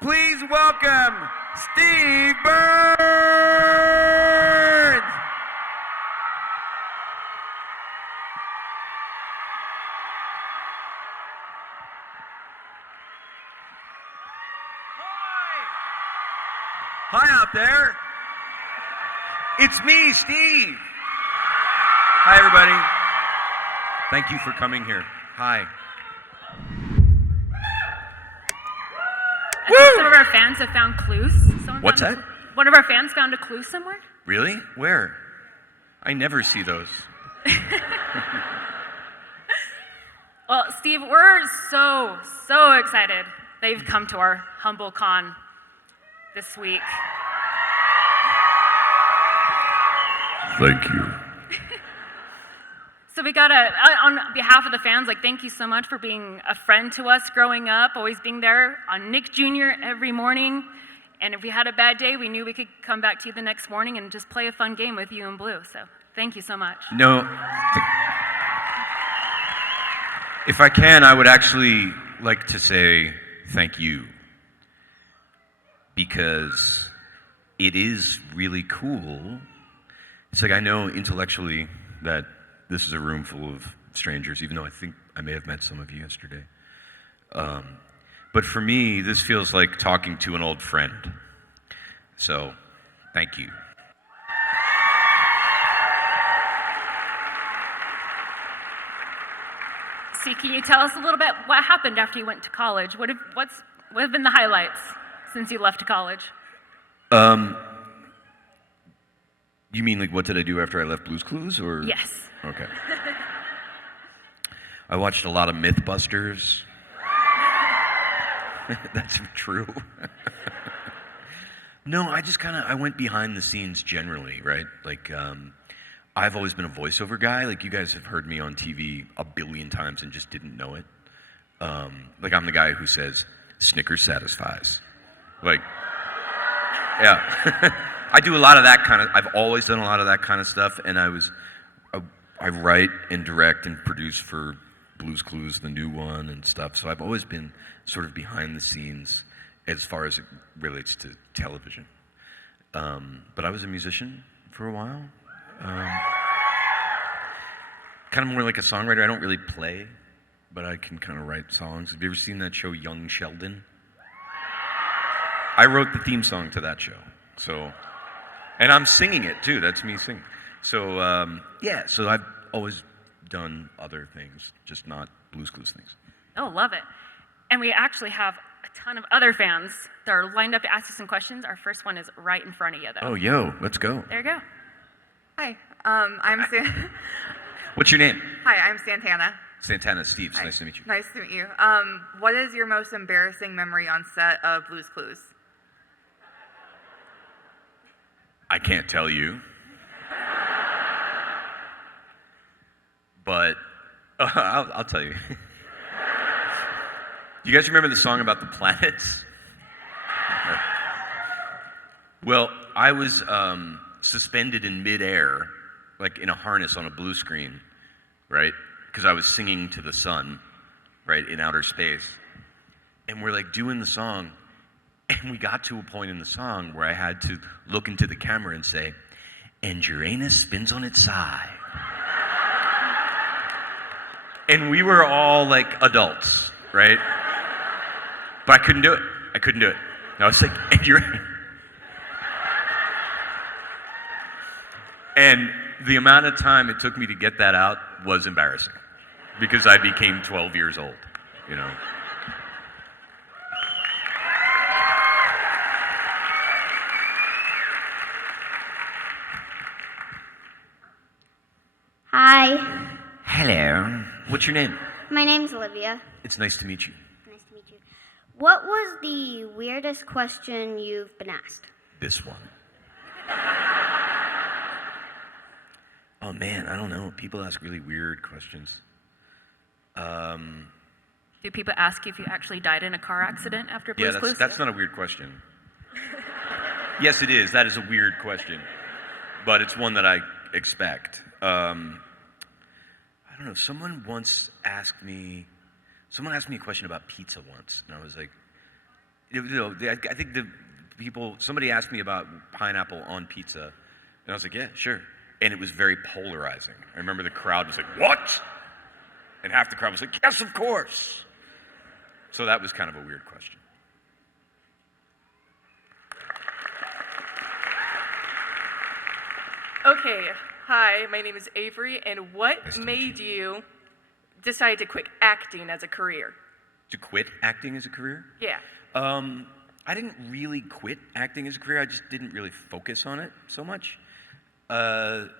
Please welcome Steve Burns! Hi out there. It's me, Steve. Hi, everybody. Thank you for coming here. Hi. Some of our fans have found clues. What's that? One of our fans found a clue somewhere. Really? Where? I never see those. Well, Steve, we're so excited that you've come to our humble con this week. Thank you. So we gotta, on behalf of the fans, thank you so much for being a friend to us growing up, always being there on Nick Jr. every morning. And if we had a bad day, we knew we could come back to you the next morning and just play a fun game with you and Blue. So thank you so much. No. If I can, I would actually like to say thank you. Because it is really cool. It's like I know intellectually that this is a room full of strangers, even though I think I may have met some of you yesterday. But for me, this feels like talking to an old friend. So, thank you. So can you tell us a little bit what happened after you went to college? What have been the highlights since you left college? You mean what did I do after I left Blue's Clues, or? Yes. Okay. I watched a lot of Mythbusters. That's true. No, I went behind the scenes generally, right? I've always been a voiceover guy. You guys have heard me on TV a billion times and just didn't know it. I'm the guy who says, Snickers satisfies. Yeah. I do a lot of that I've always done a lot of that kind of stuff, and I write and direct and produce for Blue's Clues, the new one, and stuff. So I've always been sort of behind the scenes as far as it relates to television. But I was a musician for a while. Kind of more like a songwriter. I don't really play, but I can kind of write songs. Have you ever seen that show, Young Sheldon? I wrote the theme song to that show. And I'm singing it too. That's me singing. So I've always done other things, just not Blue's Clues things. Oh, love it. And we actually have a ton of other fans that are lined up to ask you some questions. Our first one is right in front of you, though. Oh, yo, let's go. There you go. Hi, I'm What's your name? Hi, I'm Santana. Santana Steves. Hi. Nice to meet you. Nice to meet you. What is your most embarrassing memory on set of Blue's Clues? I can't tell you. But I'll tell you. You guys remember the song about the planets? Well, I was suspended in midair, in a harness on a blue screen, right? Because I was singing to the sun, right, in outer space. And we're doing the song, and we got to a point in the song where I had to look into the camera and say, and Uranus spins on its side. And we were all adults, right? But I couldn't do it. And I was like, and Uranus. And the amount of time it took me to get that out was embarrassing because I became 12 years old, Hi, Hello. What's your name? my name's Olivia. It's nice to meet you. Nice to meet you. What was the weirdest question you've been asked? This one. Oh man, I don't know. People ask really weird questions. Do people ask you if you actually died in a car accident after Blue's Yeah, Clues? that's not a weird question. Yes, it is. That is a weird question. But it's one that I expect. I don't know. Someone asked me a question about pizza once. And I was like, I think somebody asked me about pineapple on pizza, and I was like, yeah, sure. And it was very polarizing. I remember the crowd was like, what? And half the crowd was like, yes, of course. So that was kind of a weird question. Okay, hi, my name is Avery, and what Nice to meet made you decide to quit acting as a career? To quit acting as a career? Yeah. I didn't really quit acting as a career. I just didn't really focus on it so much. The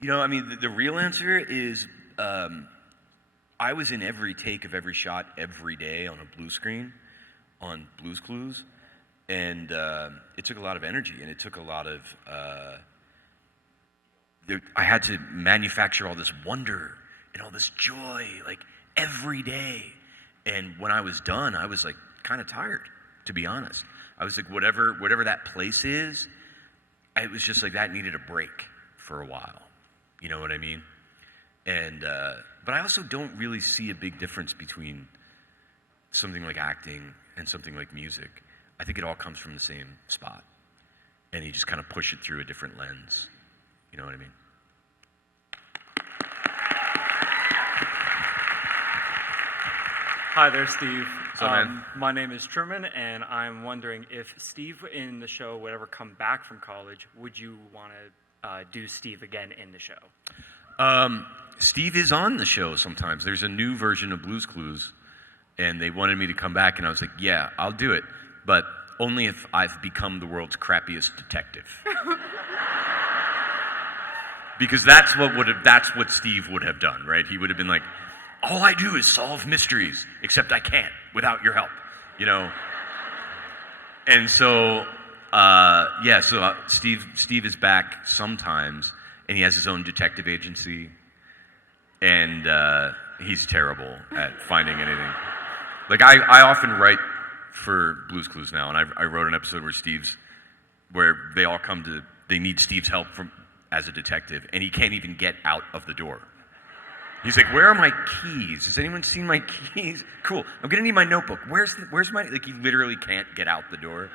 real answer is I was in every take of every shot every day on a blue screen on Blue's Clues. And it took a lot of energy, and it took a lot of... I had to manufacture all this wonder and all this joy, like, every day. And when I was done, I was, like, kind of tired, to be honest. I was like, whatever that place is, it was just like that needed a break for a while. You know what I mean? And but I also don't really see a big difference between something like acting and something like music. I think it all comes from the same spot. And you just kind of push it through a different lens. You know what I mean? Hi there, Steve. What's up, man? My name is Truman, and I'm wondering if Steve in the show would ever come back from college, would you want to do Steve again in the show? Steve is on the show sometimes. There's a new version of Blue's Clues, and they wanted me to come back, and I was like, yeah, I'll do it, but only if I've become the world's crappiest detective. Because that's what Steve would have done, right? He would have been like, all I do is solve mysteries, except I can't without your help, you know? And so, Steve is back sometimes, and he has his own detective agency, and he's terrible at finding anything. Like, I often write for Blue's Clues now, and I wrote an episode where they all they need Steve's help as a detective, and he can't even get out of the door. He's like, where are my keys? Has anyone seen my keys? Cool, I'm gonna need my notebook. Where's my, like, he literally can't get out the door.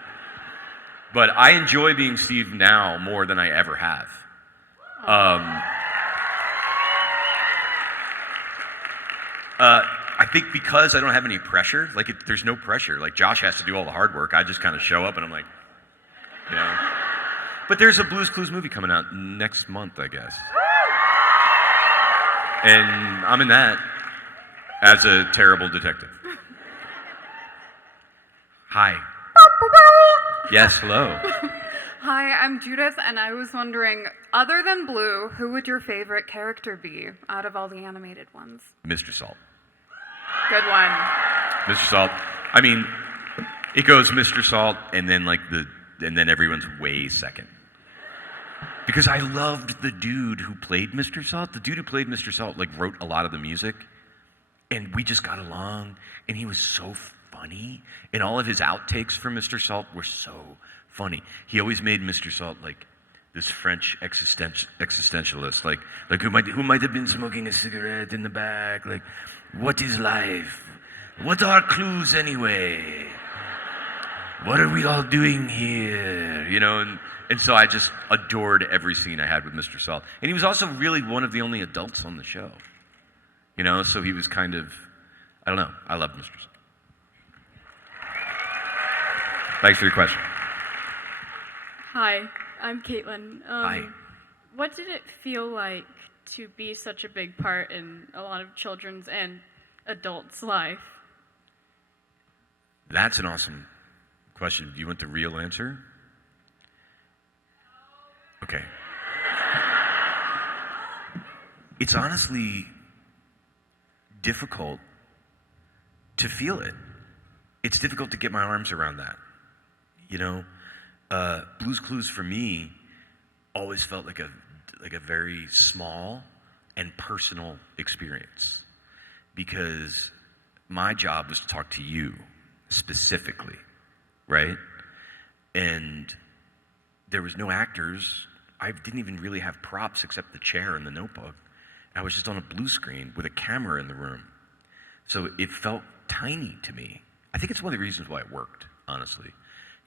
But I enjoy being Steve now more than I ever have. I think because I don't have any pressure, like there's no pressure. Like Josh has to do all the hard work. I just kind of show up and I'm like, you know. But there's a Blue's Clues movie coming out next month, I guess. And I'm in that as a terrible detective. Hi. Yes, hello. Hi, I'm Judith, and I was wondering, other than Blue, who would your favorite character be out of all the animated ones? Mr. Salt. Good one. Mr. Salt. I mean, it goes Mr. Salt and then and then everyone's way second. Because I loved the dude who played Mr. Salt. The dude who played Mr. Salt like wrote a lot of the music, and we just got along, and he was so funny, and all of his outtakes from Mr. Salt were so funny. He always made Mr. Salt like this French existentialist, like who might have been smoking a cigarette in the back, like, what is life? What are clues anyway? What are we all doing here? You know, and so I just adored every scene I had with Mr. Salt. And he was also really one of the only adults on the show. You know, so he was kind of, I don't know, I loved Mr. Salt. Thanks for your question. Hi, I'm Caitlin. Hi. What did it feel like to be such a big part in a lot of children's and adults' life? That's an awesome question. Do you want the real answer? Okay. It's honestly difficult to feel it. It's difficult to get my arms around that. You know, Blue's Clues for me always felt like a very small and personal experience, because my job was to talk to you specifically, right? And there was no actors. I didn't even really have props except the chair and the notebook. I was just on a blue screen with a camera in the room. So it felt tiny to me. I think it's one of the reasons why it worked, honestly,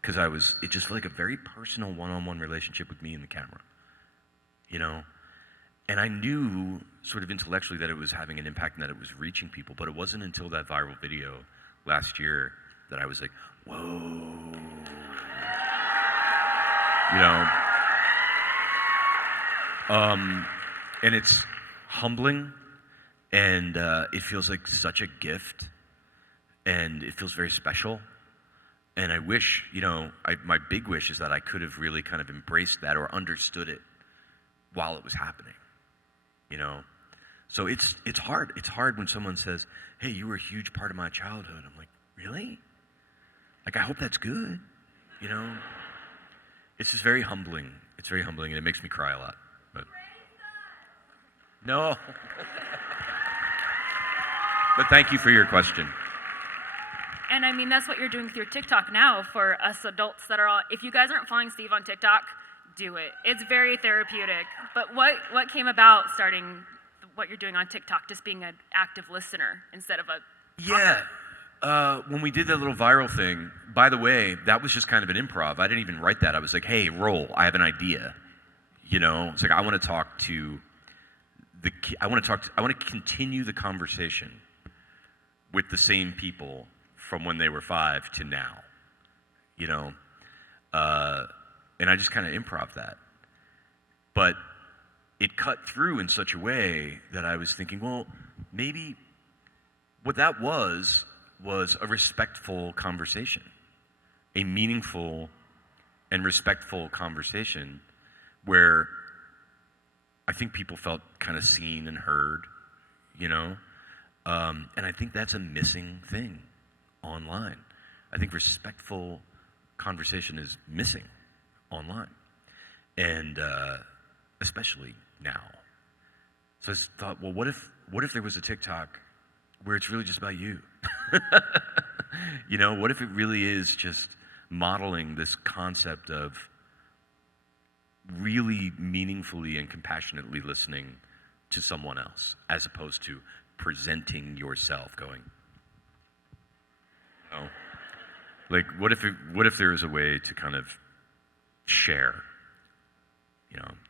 because it just felt like a very personal one-on-one relationship with me and the camera, you know? And I knew sort of intellectually that it was having an impact and that it was reaching people, but it wasn't until that viral video last year that I was like, whoa, you know? And it's humbling, and it feels like such a gift, and it feels very special. And I wish, my big wish is that I could have really kind of embraced that or understood it while it was happening, So it's hard. It's hard when someone says, hey, you were a huge part of my childhood. I'm like, really? Like, I hope that's good, It's just very humbling. It's very humbling, and it makes me cry a lot. But no. But thank you for your question. And I mean, that's what you're doing with your TikTok now for us adults that are all, if you guys aren't following Steve on TikTok, do it. It's very therapeutic. But what came about starting what you're doing on TikTok, just being an active listener instead of a Yeah. When we did that little viral thing, by the way, that was just kind of an improv. I didn't even write that. I was like, hey, roll. I have an idea. It's like I want to talk to I want to continue the conversation with the same people from when they were 5 to now. And I just kind of improv that. But it cut through in such a way that I was thinking, well, maybe what that was a respectful conversation, a meaningful and respectful conversation where I think people felt kind of seen and heard, and I think that's a missing thing online. I think respectful conversation is missing online, and especially now. So I just thought, well, what if there was a TikTok where it's really just about you? What if it really is just modeling this concept of really meaningfully and compassionately listening to someone else, as opposed to presenting yourself going, like, what if there was a way to kind of share?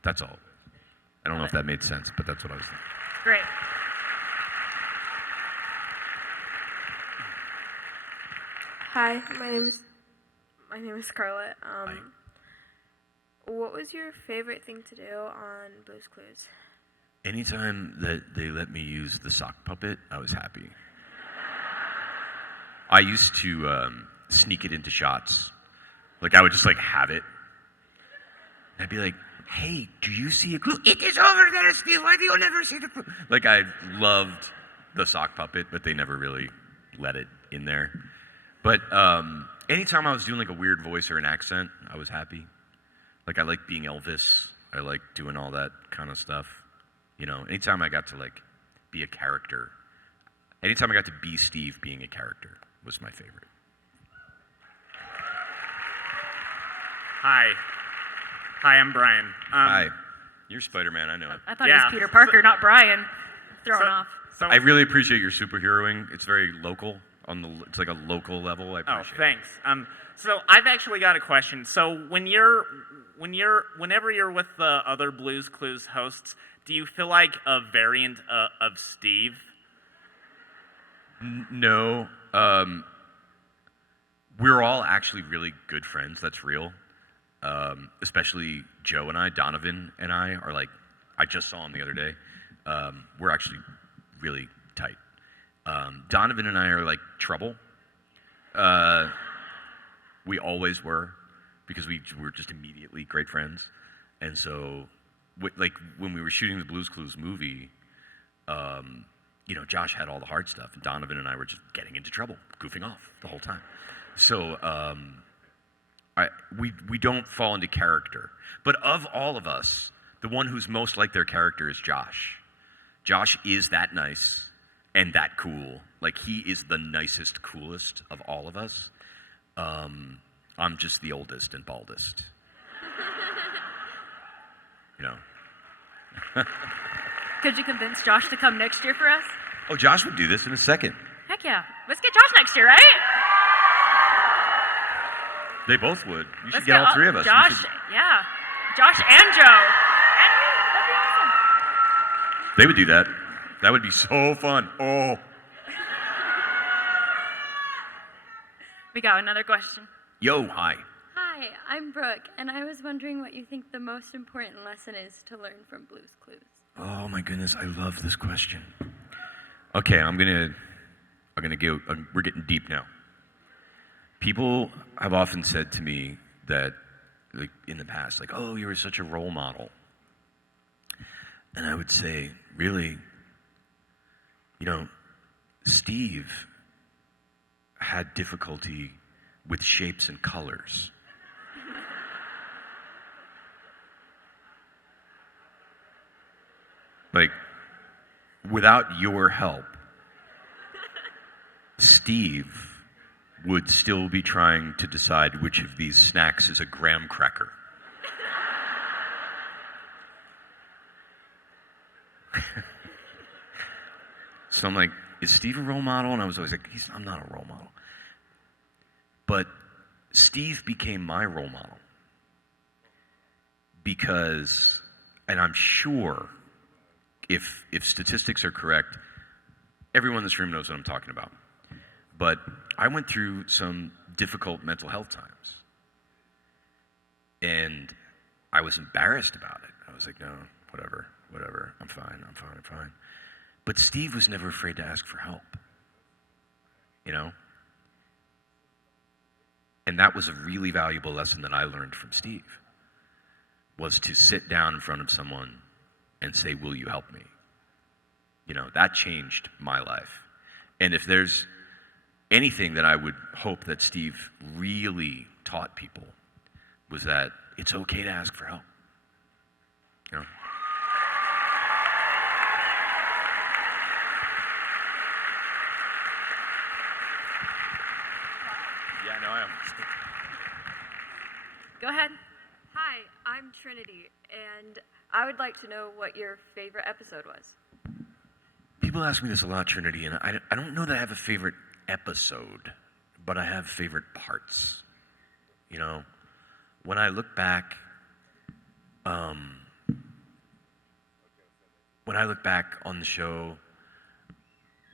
That's all. I don't know if that made sense, but that's what I was thinking. Great. Hi, my name is Scarlett. Hi. What was your favorite thing to do on Blue's Clues? Anytime that they let me use the sock puppet, I was happy. I used to sneak it into shots. Like, I would just, have it. I'd be like, hey, do you see a clue? It is over there, Steve. Why do you never see the clue? Like, I loved the sock puppet, but they never really let it in there. But anytime I was doing, a weird voice or an accent, I was happy. Like, I liked being Elvis. I liked doing all that kind of stuff. Anytime I got to, be a character. Anytime I got to be Steve being a character was my favorite. Hi, I'm Brian. Hi. You're Spider-Man, I know it. I thought it was Peter Parker, not Brian. Thrown off. So I really appreciate your superheroing. It's very local. It's like a local level. I appreciate it. thanks. So I've actually got a question. So whenever you're with the other Blue's Clues hosts, do you feel like a variant of Steve? No. We're all actually really good friends. That's real. Especially Joe and I, Donovan and I are I just saw him the other day. We're actually really tight. Donovan and I are trouble. We always were, because we were just immediately great friends. And so, when we were shooting the Blue's Clues movie, Josh had all the hard stuff, and Donovan and I were just getting into trouble, goofing off the whole time. So, we don't fall into character. But of all of us, the one who's most like their character is Josh. Josh is that nice and that cool. He is the nicest, coolest of all of us. I'm just the oldest and baldest. Could you convince Josh to come next year for us? Oh, Josh would do this in a second. Heck yeah. Let's get Josh next year, right? They both would. You should Let's get all three of us. We Josh, should- yeah. Josh and Joe. And me. That'd be awesome. They would do that. That would be so fun. Oh. We got another question. Yo, hi. Hi, I'm Brooke, and I was wondering what you think the most important lesson is to learn from Blue's Clues. Oh my goodness, I love this question. Okay, I'm gonna go. We're getting deep now. People have often said to me that, like in the past, like, "Oh, you were such a role model," and I would say, really, Steve had difficulty with shapes and colors. Like, without your help, Steve would still be trying to decide which of these snacks is a graham cracker. So I'm like, is Steve a role model? And I was always like, I'm not a role model. But Steve became my role model because, and I'm sure if statistics are correct, everyone in this room knows what I'm talking about. But I went through some difficult mental health times. And I was embarrassed about it. I was like, no, whatever, I'm fine. But Steve was never afraid to ask for help, And that was a really valuable lesson that I learned from Steve, was to sit down in front of someone and say, will you help me? That changed my life. And if there's anything that I would hope that Steve really taught people, was that it's okay to ask for help. Yeah, no, I understand. Go ahead. Hi, I'm Trinity, and I would like to know what your favorite episode was. People ask me this a lot, Trinity, and I don't know that I have a favorite episode, but I have favorite parts. When I look back, on the show,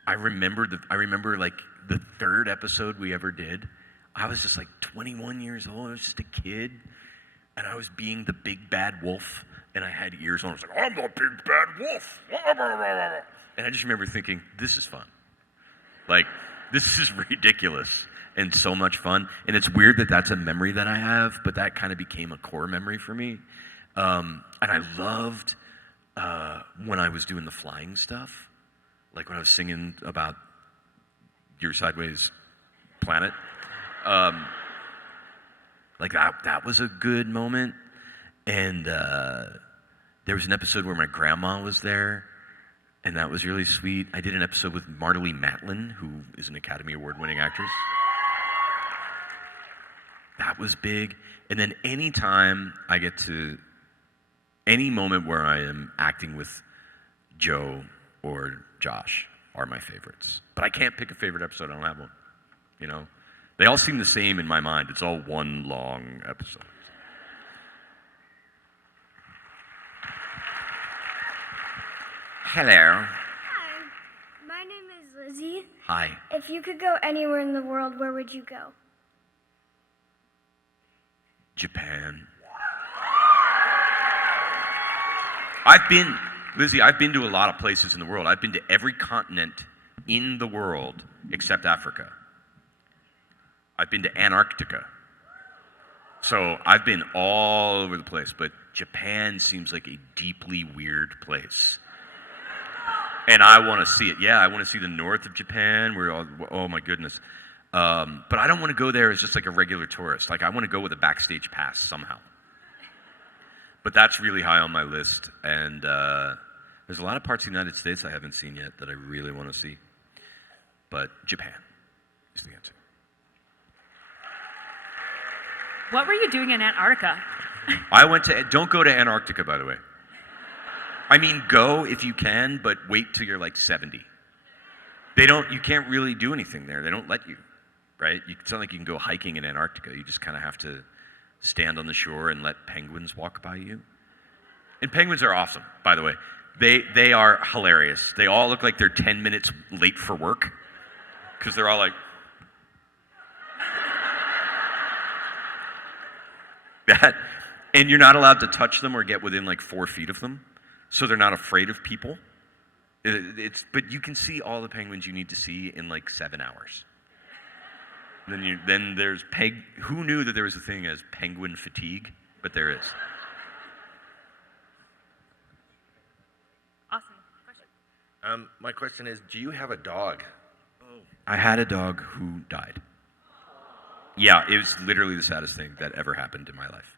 I remember like the third episode we ever did. I was just like 21 years old. I was just a kid, and I was being the big bad wolf, and I had ears on. I was like, I'm the big bad wolf. And I just remember thinking, this is fun. Like, this is ridiculous and so much fun. And it's weird that that's a memory that I have, but that kind of became a core memory for me. And I loved when I was doing the flying stuff, like when I was singing about your sideways planet. Like that was a good moment. And there was an episode where my grandma was there, and that was really sweet. I did an episode with Martalee Matlin, who is an Academy Award-winning actress. That was big. And then anytime I get to any moment where I am acting with Joe or Josh are my favorites. But I can't pick a favorite episode. I don't have one. They all seem the same in my mind. It's all one long episode. Hello. Hi, my name is Lizzie. Hi. If you could go anywhere in the world, where would you go? Japan. Lizzie, I've been to a lot of places in the world. I've been to every continent in the world except Africa. I've been to Antarctica. So I've been all over the place, but Japan seems like a deeply weird place. And I want to see it. Yeah, I want to see the north of Japan. Oh my goodness. But I don't want to go there as just like a regular tourist. Like I want to go with a backstage pass somehow. But that's really high on my list. And there's a lot of parts of the United States I haven't seen yet that I really want to see. But Japan is the answer. What were you doing in Antarctica? Don't go to Antarctica, by the way. I mean, go if you can, but wait till you're like 70. You can't really do anything there. They don't let you. right? It's not like you can go hiking in Antarctica. You just kind of have to stand on the shore and let penguins walk by you. And penguins are awesome, by the way. They are hilarious. They all look like they're 10 minutes late for work because they're all like that. And you're not allowed to touch them or get within like 4 feet of them, so they're not afraid of people. But you can see all the penguins you need to see in like 7 hours. Then there's who knew that there was a thing as penguin fatigue? But there is. Awesome. Question. My question is, do you have a dog? I had a dog who died. Yeah, it was literally the saddest thing that ever happened in my life.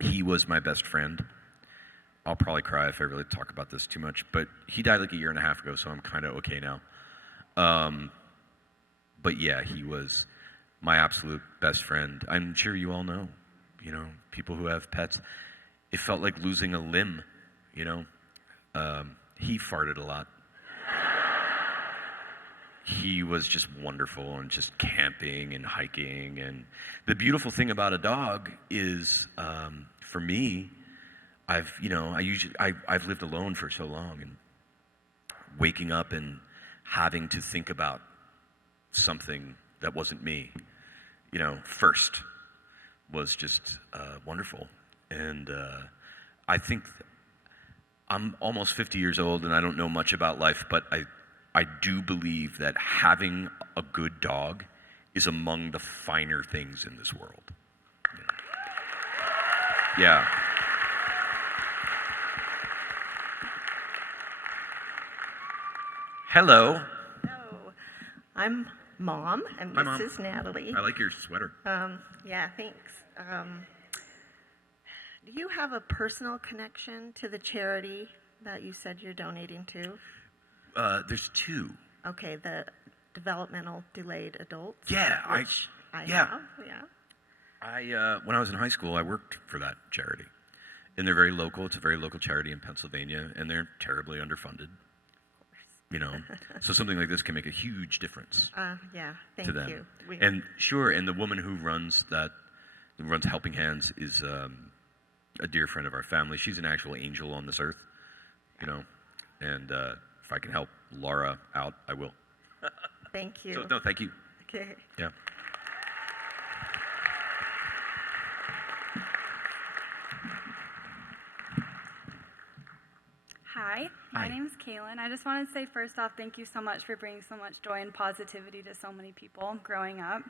He was my best friend. I'll probably cry if I really talk about this too much, but he died like 1.5 years ago, so I'm kind of okay now. But yeah, he was my absolute best friend. I'm sure you all know, people who have pets. It felt like losing a limb, He farted a lot. He was just wonderful and just camping and hiking. And the beautiful thing about a dog is, for me, I've lived alone for so long, and waking up and having to think about something that wasn't me, first was just wonderful. And I think I'm almost 50 years old and I don't know much about life, but I do believe that having a good dog is among the finer things in this world. Yeah. Hello. Hello. I'm Mom, and Hi, this Mom. is Natalie. I like your sweater. Yeah, thanks. Do you have a personal connection to the charity that you said you're donating to? There's 2. Okay, the developmental delayed adults. Yeah, which I yeah. have. Yeah. When I was in high school, I worked for that charity. And they're very local. It's a very local charity in Pennsylvania, and they're terribly underfunded. So something like this can make a huge difference. Yeah, thank to them. you. And sure, and the woman who runs Helping Hands is a dear friend of our family. She's an actual angel on this earth, and if I can help Laura out, I will. Thank you. So, no, thank you. Okay. Yeah. Hi, my Hi. name's Kaylin. I just wanted to say first off, thank you so much for bringing so much joy and positivity to so many people growing up.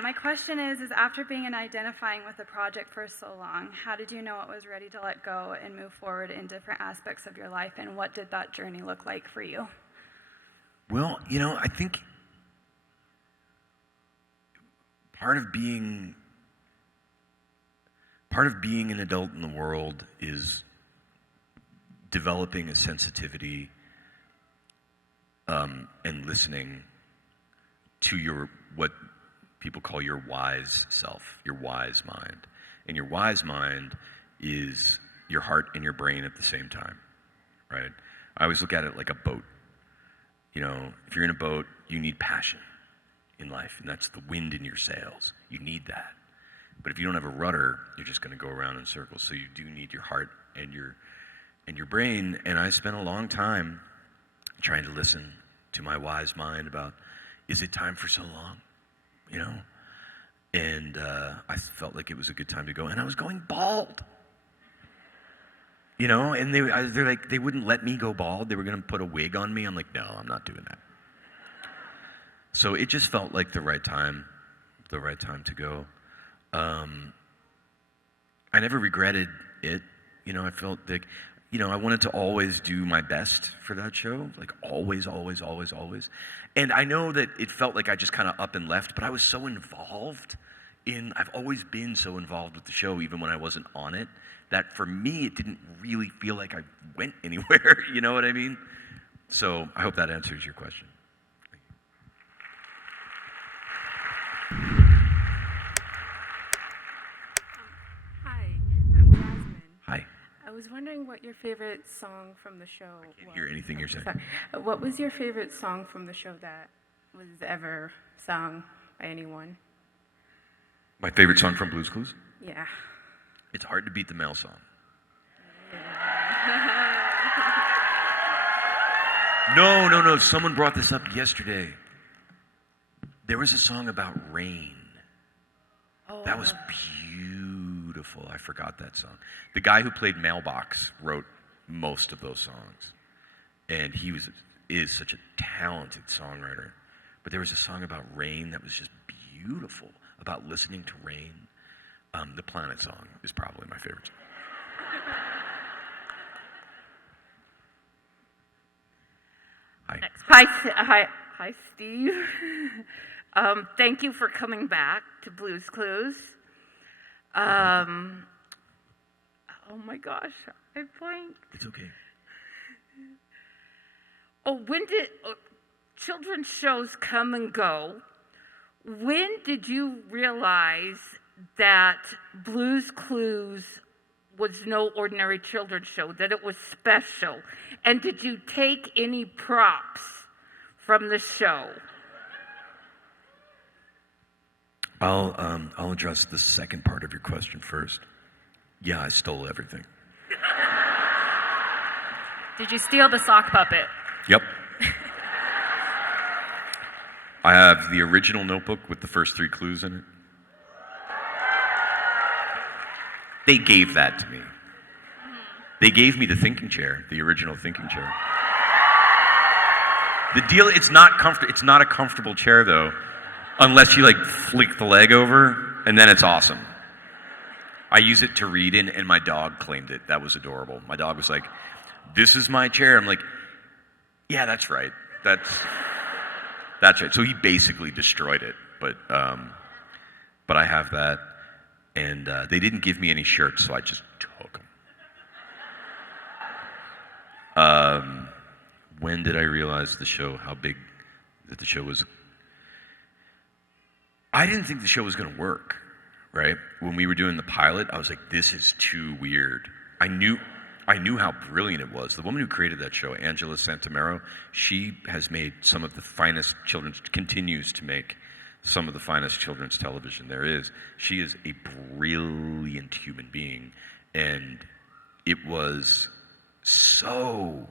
My question is after being and identifying with the project for so long, how did you know it was ready to let go and move forward in different aspects of your life, and what did that journey look like for you? Well, I think part of being an adult in the world is developing a sensitivity and listening to what people call your wise self, your wise mind. And your wise mind is your heart and your brain at the same time, right? I always look at it like a boat. If you're in a boat, you need passion in life, and that's the wind in your sails. You need that. But if you don't have a rudder, you're just going to go around in circles. So you do need your heart and your brain. And I spent a long time trying to listen to my wise mind about, is it time for so long? And I felt like it was a good time to go. And I was going bald. And they're like, they wouldn't let me go bald. They were going to put a wig on me. I'm like, no, I'm not doing that. So it just felt like the right time to go. I never regretted it. I felt like, I wanted to always do my best for that show, like always, always, always, always. And I know that it felt like I just kind of up and left, but I was so involved I've always been so involved with the show, even when I wasn't on it, that for me, it didn't really feel like I went anywhere. You know what I mean? So I hope that answers your question. Hi, I'm Jasmine. Hi. I was wondering what your favorite song from the show was. Hear anything you're saying? Sorry. What was your favorite song from the show that was ever sung by anyone? My favorite song from Blue's Clues? Yeah. It's Hard to Beat the Male song. No. Someone brought this up yesterday. There was a song about rain. Oh. That was beautiful. I forgot that song. The guy who played Mailbox wrote most of those songs. And he is such a talented songwriter. But there was a song about rain that was just beautiful, about listening to rain. The Planet song is probably my favorite song. Hi, Steve. Thank you for coming back to Blue's Clues. Oh my gosh, I blanked. It's okay. When did children's shows come and go? When did you realize that Blue's Clues was no ordinary children's show, that it was special? And did you take any props from the show? I'll address the second part of your question first. Yeah, I stole everything. Did you steal the sock puppet? Yep. I have the original notebook with the first 3 clues in it. They gave that to me. They gave me the thinking chair, the original thinking chair. The deal, it's not a comfortable chair though, unless you like flick the leg over, and then it's awesome. I use it to read in, and my dog claimed it. That was adorable. My dog was like, "This is my chair." I'm like, "Yeah, that's right. That's right." So he basically destroyed it, but I have that, and they didn't give me any shirts, so I just took them. When did I realize how big that the show was? I didn't think the show was going to work, right? When we were doing the pilot, I was like, this is too weird. I knew how brilliant it was. The woman who created that show, Angela Santamero, she has made some of the finest continues to make some of the finest children's television there is. She is a brilliant human being, and it was so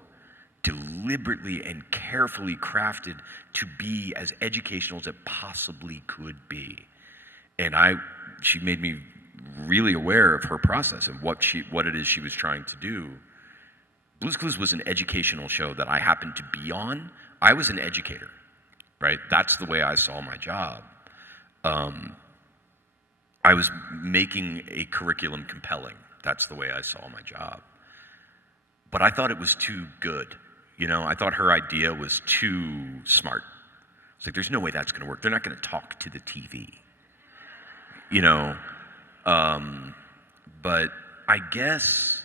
deliberately and carefully crafted to be as educational as it possibly could be. And she made me really aware of her process and what it is she was trying to do. Blue's Clues was an educational show that I happened to be on. I was an educator, right? That's the way I saw my job. I was making a curriculum compelling. That's the way I saw my job. But I thought it was too good. I thought her idea was too smart. It's like, there's no way that's going to work. They're not going to talk to the TV. But I guess,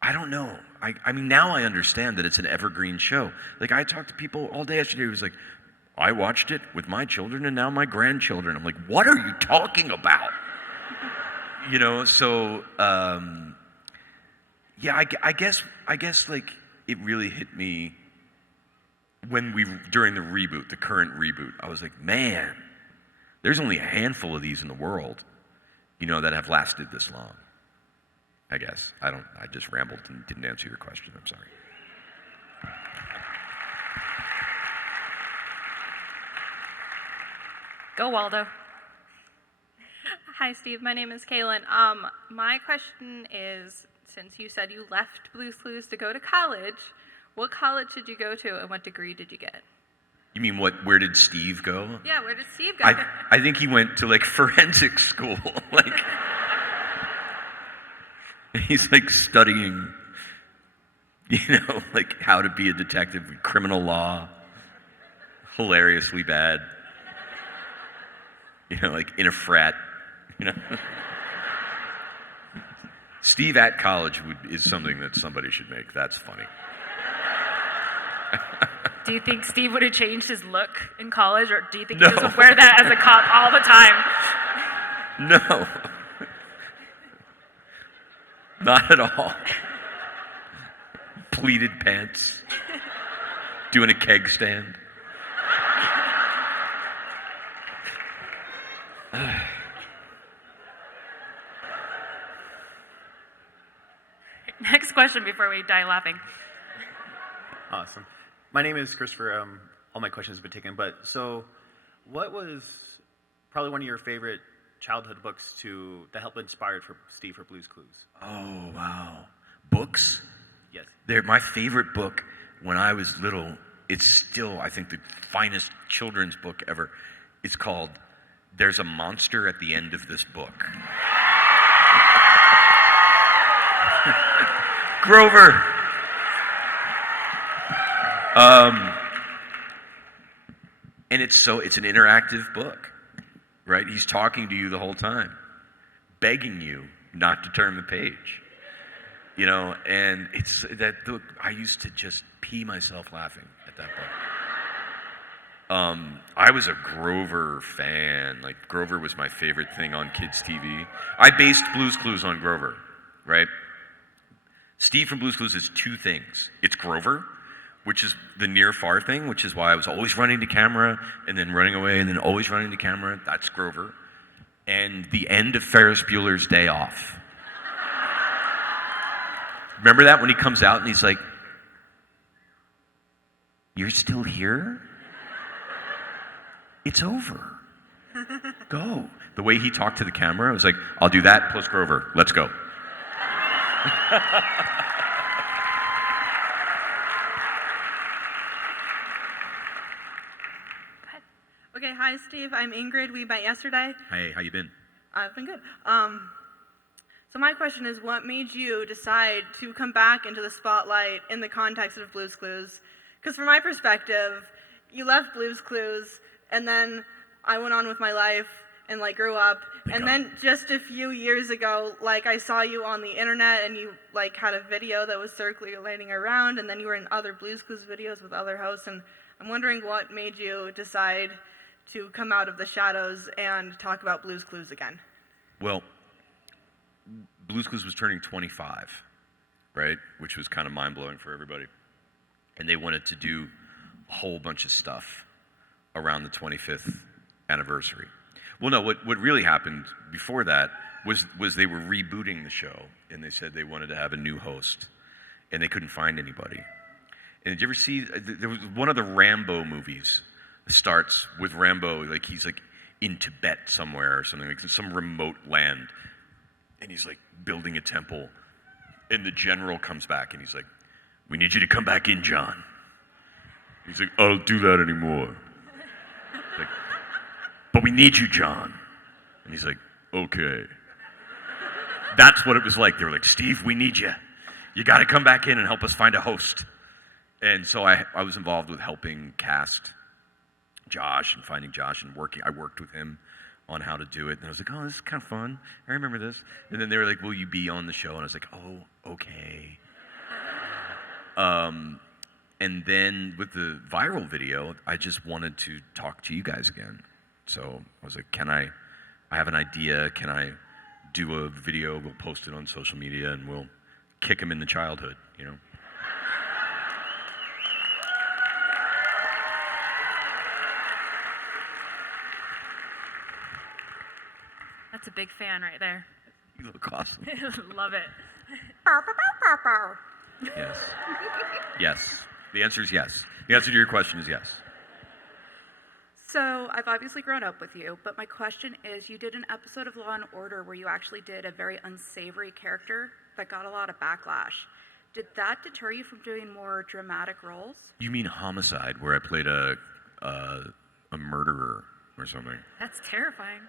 I don't know. I mean, now I understand that it's an evergreen show. Like, I talked to people all day yesterday who was like, I watched it with my children and now my grandchildren. I'm like, what are you talking about? So, yeah, I guess like it really hit me during the current reboot. I was like, man, there's only a handful of these in the world, that have lasted this long. I guess. I just rambled and didn't answer your question. I'm sorry. Go, Waldo. Hi, Steve. My name is Kaylin. My question is, since you said you left Blue's Clues to go to college, what college did you go to and what degree did you get? You mean where did Steve go? Yeah, where did Steve go? I think he went to like forensic school. Like, he's like studying, like how to be a detective, criminal law, hilariously bad. Like in a frat, Steve at college is something that somebody should make. That's funny. Do you think Steve would have changed his look in college, or do you think he just would wear that as a cop all the time? Not at all. Pleated pants. Doing a keg stand. Next question before we die laughing. Awesome. My name is Christopher. All my questions have been taken, but so what was probably one of your favorite childhood books that helped inspired for Steve for Blue's Clues? Oh, wow. Books? Yes. They're my favorite book when I was little. It's still, I think, the finest children's book ever. It's called There's a Monster at the End of This Book. Grover. And it's an interactive book, right? He's talking to you the whole time, begging you not to turn the page, and it's that book. I used to just pee myself laughing at that book. I was a Grover fan. Like, Grover was my favorite thing on kids' TV. I based Blue's Clues on Grover, right? Steve from Blue's Clues is two things. It's Grover, which is the near-far thing, which is why I was always running to camera and then running away and then always running to camera. That's Grover. And the end of Ferris Bueller's Day Off. Remember that when he comes out and he's like, "You're still here? It's over. Go." The way he talked to the camera, I was like, "I'll do that plus Grover. Let's go." Okay, hi Steve, I'm Ingrid. We met yesterday. Hey, how you been? I've been good. So my question is, what made you decide to come back into the spotlight in the context of Blue's Clues? Because from my perspective, you left Blue's Clues, and then I went on with my life and grew up, and then just a few years ago, I saw you on the internet, and you had a video that was circulating around, and then you were in other Blue's Clues videos with other hosts, and I'm wondering what made you decide to come out of the shadows and talk about Blue's Clues again. Well, Blue's Clues was turning 25, right? Which was kind of mind-blowing for everybody. And they wanted to do a whole bunch of stuff around the 25th anniversary. Well, no, what really happened before that was they were rebooting the show, and they said they wanted to have a new host, and they couldn't find anybody. And did you ever see, there was one of the Rambo movies starts with Rambo, he's in Tibet somewhere or something, some remote land, and he's building a temple, and the general comes back and he's like, "We need you to come back in, John." He's like, "I don't do that anymore." "But we need you, John." And he's like, "Okay." That's what it was like. They were like, "Steve, we need you. You got to come back in and help us find a host." And so I was involved with helping cast Josh and finding Josh and I worked with him on how to do it. And I was like, "Oh, this is kind of fun. I remember this." And then they were like, "Will you be on the show?" And I was like, "Oh, okay." And then with the viral video, I just wanted to talk to you guys again. So I was like, I have an idea. Can I do a video? We'll post it on social media and we'll kick him in the childhood, That's a big fan right there. You look awesome. Love it. Yes. Yes. The answer is yes. The answer to your question is yes. So I've obviously grown up with you, but my question is, you did an episode of Law and Order where you actually did a very unsavory character that got a lot of backlash. Did that deter you from doing more dramatic roles? You mean Homicide, where I played a murderer or something? That's terrifying.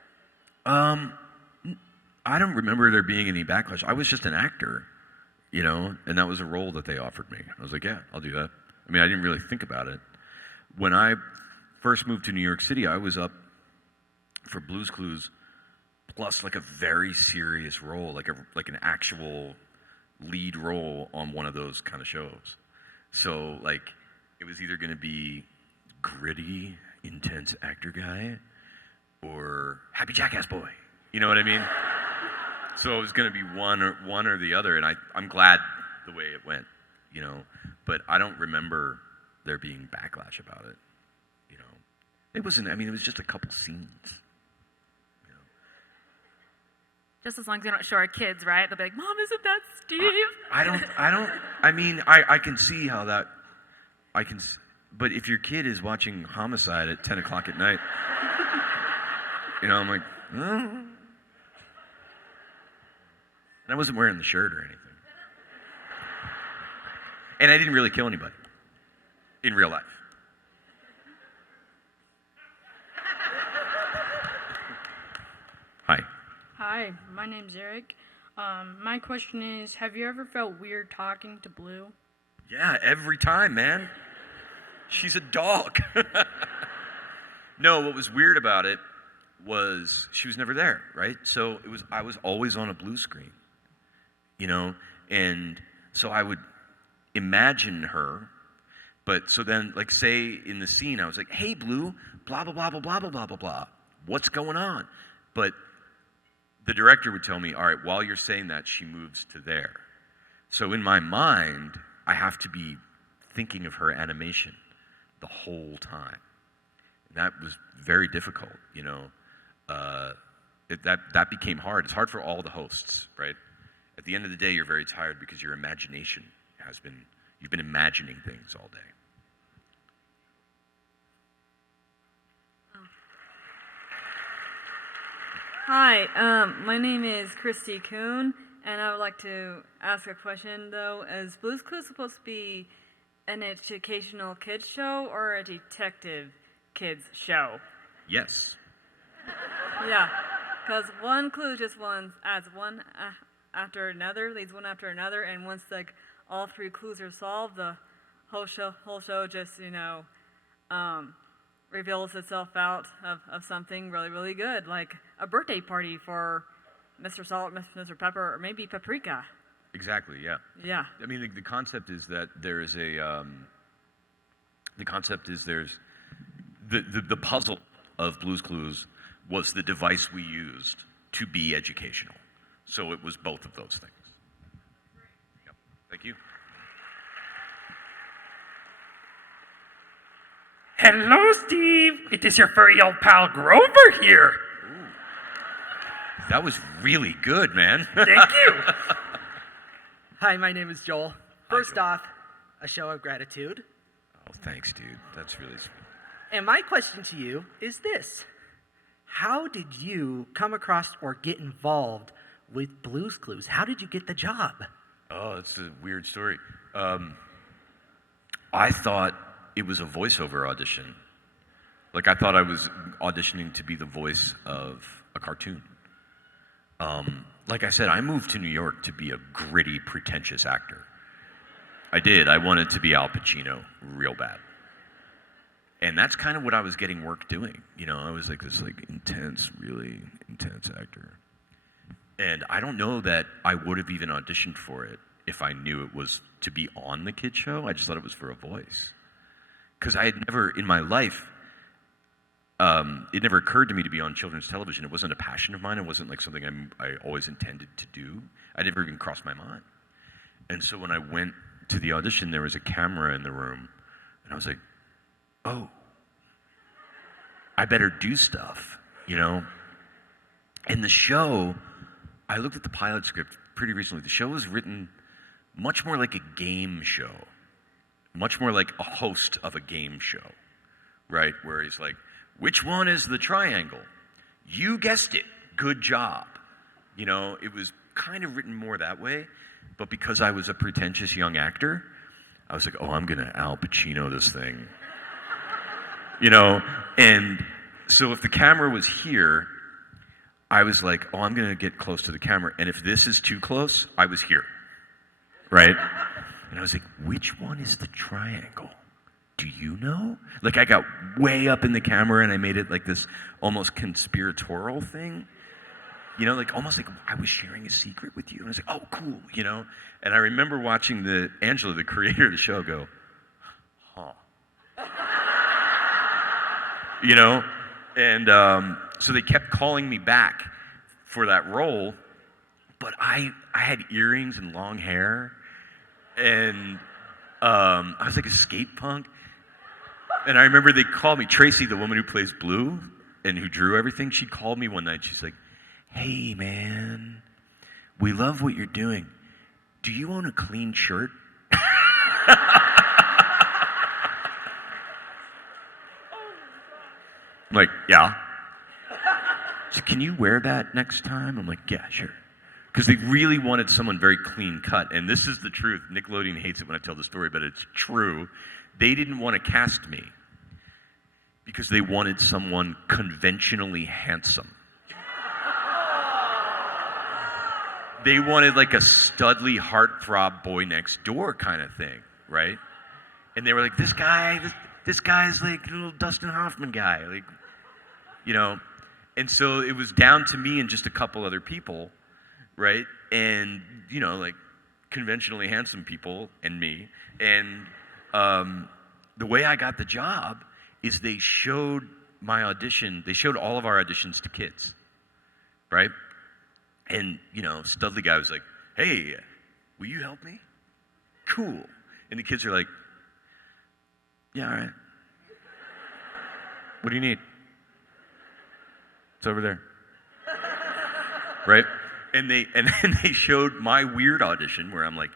I don't remember there being any backlash. I was just an actor, and that was a role that they offered me. I was like, yeah, I'll do that. I mean, I didn't really think about it. When I first moved to New York City, I was up for Blue's Clues plus a very serious role, like an actual lead role on one of those kind of shows. So it was either going to be gritty, intense actor guy or happy jackass boy. You know what I mean? So it was going to be one or the other, and I'm glad the way it went, you know. But I don't remember there being backlash about it, you know. It wasn't. I mean, it was just a couple scenes. Just as long as we don't show our kids, right? They'll be like, Mom, isn't that Steve? I don't. I mean, I can see how that. But if your kid is watching Homicide at 10 o'clock at night, you know, I'm like, and I wasn't wearing the shirt or anything. And I didn't really kill anybody in real life. Hi. Hi, my name's Eric. My question is, have you ever felt weird talking to Blue? Yeah, every time, man. She's a dog. No, what was weird about it was she was never there, right? So I was always on a blue screen, you know, and so I would imagine her, but so then, like, say in the scene, I was like, hey, Blue, blah, blah, blah, blah, blah, blah, blah, blah, blah. What's going on? But the director would tell me, all right, while you're saying that, she moves to there. So in my mind, I have to be thinking of her animation the whole time. And that was very difficult, you know. That became hard. It's hard for all the hosts, right? At the end of the day, you're very tired because your imagination you've been imagining things all day. Hi, my name is Christy Kuhn, and I would like to ask a question, though. Is Blue's Clues supposed to be an educational kids show or a detective kids show? Yes. Yeah, because one clue just adds one after another, leads one after another, and once like all three clues are solved, the whole show just, you know, reveals itself out of something really, really good, like a birthday party for Mr. Salt, Mr. Pepper, or maybe Paprika. Exactly, yeah. Yeah. I mean, the concept is that there is the puzzle of Blue's Clues was the device we used to be educational. So it was both of those things. Yep. Thank you. Hello, Steve. It is your furry old pal Grover here. That was really good, man. Thank you. Hi, my name is Joel. First off, a show of gratitude. Oh, thanks, dude. That's really sweet. And my question to you is this. How did you come across or get involved with Blue's Clues? How did you get the job? Oh, that's a weird story. I thought it was a voiceover audition. Like, I thought I was auditioning to be the voice of a cartoon. Like I said, I moved to New York to be a gritty, pretentious actor. I did. I wanted to be Al Pacino real bad. And that's kind of what I was getting work doing. You know, I was like this intense, really intense actor. And I don't know that I would have even auditioned for it if I knew it was to be on the kid show. I just thought it was for a voice. Because I had never, in my life, it never occurred to me to be on children's television. It wasn't a passion of mine. It wasn't like something I always intended to do. I never even crossed my mind. And so when I went to the audition, there was a camera in the room. And I was like, oh, I better do stuff, you know? And the show, I looked at the pilot script pretty recently. The show was written much more like a game show, much more like a host of a game show, right? Where he's like, which one is the triangle? You guessed it. Good job. You know, it was kind of written more that way, but because I was a pretentious young actor, I was like, oh, I'm going to Al Pacino this thing. You know, and so if the camera was here, I was like, oh, I'm going to get close to the camera. And if this is too close, I was here, right? And I was like, which one is the triangle? Do you know? Like, I got way up in the camera and I made it like this almost conspiratorial thing. You know, like almost like I was sharing a secret with you. And I was like, oh, cool, you know? And I remember watching Angela, the creator of the show, go, huh. You know? And so they kept calling me back for that role but I had earrings and long hair, and I was like a skate punk. And I remember they called me, Tracy, the woman who plays Blue and who drew everything, she called me one night. She's like, hey, man, we love what you're doing. Do you own a clean shirt? I'm like, yeah. So can you wear that next time? I'm like, yeah, sure. Because they really wanted someone very clean cut. And this is the truth. Nickelodeon hates it when I tell the story, but it's true. They didn't want to cast me because they wanted someone conventionally handsome. They wanted like a studly heartthrob boy next door kind of thing, right? And they were like, this guy's like a little Dustin Hoffman guy, like, you know. And so it was down to me and just a couple other people, right? And, you know, like conventionally handsome people and me. And the way I got the job is they showed my audition, they showed all of our auditions to kids, right? And, you know, studly guy was like, hey, will you help me? Cool. And the kids are like, yeah, all right. What do you need? It's over there. Right? And they showed my weird audition where I'm like,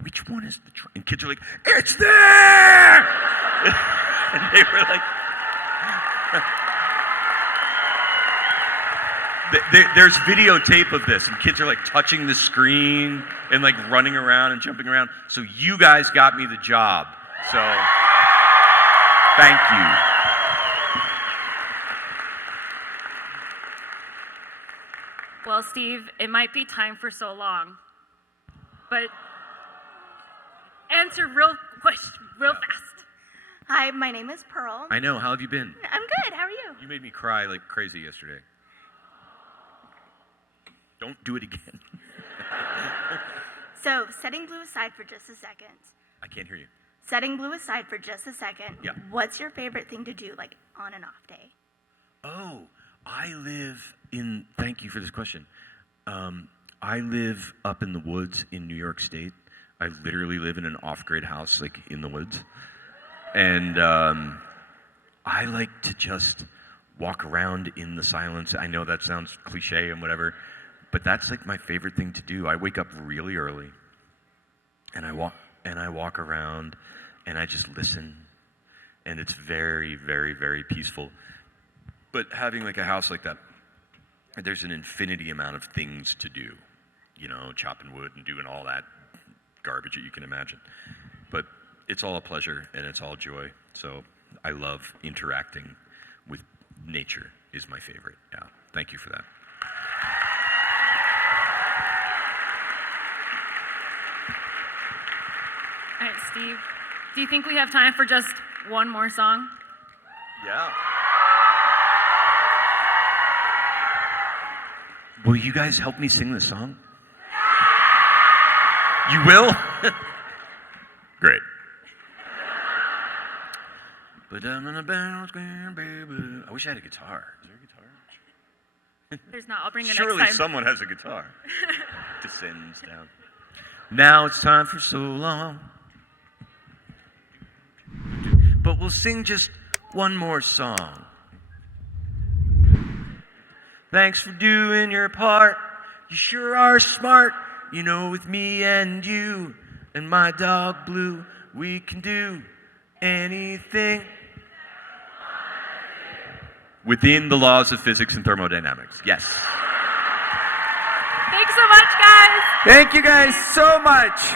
which one is the and kids are like, it's there! And they were like, there's videotape of this, and kids are like touching the screen and like running around and jumping around. So you guys got me the job. So thank you. Well, Steve, it might be time for so long, but answer real fast. Hi, my name is Pearl. I know. How have you been? I'm good. How are you? You made me cry like crazy yesterday. Don't do it again. So, setting Blue aside for just a second. I can't hear you. Setting Blue aside for just a second. Yeah. What's your favorite thing to do, like on an off day? Oh, I live in, thank you for this question. I live up in the woods in New York State. I literally live in an off-grid house, like in the woods. And I like to just walk around in the silence. I know that sounds cliche and whatever, but that's like my favorite thing to do. I wake up really early, and I walk around, and I just listen, and it's very, very, very peaceful. But having like a house like that, there's an infinity amount of things to do, you know, chopping wood and doing all that garbage that you can imagine. But it's all a pleasure and it's all joy. So I love interacting with nature is my favorite. Yeah, thank you for that. All right, Steve, do you think we have time for just one more song? Yeah. Will you guys help me sing this song? You will? Great. But I'm in a band, baby. I wish I had a guitar. Is there a guitar? There's not. I'll bring it Surely next time. someone has a guitar. Descends down. Now it's time for so long. But we'll sing just one more song. Thanks for doing your part. You sure are smart. You know, with me and you and my dog Blue, we can do anything within the laws of physics and thermodynamics. Yes. Thanks so much, guys. Thank you guys so much.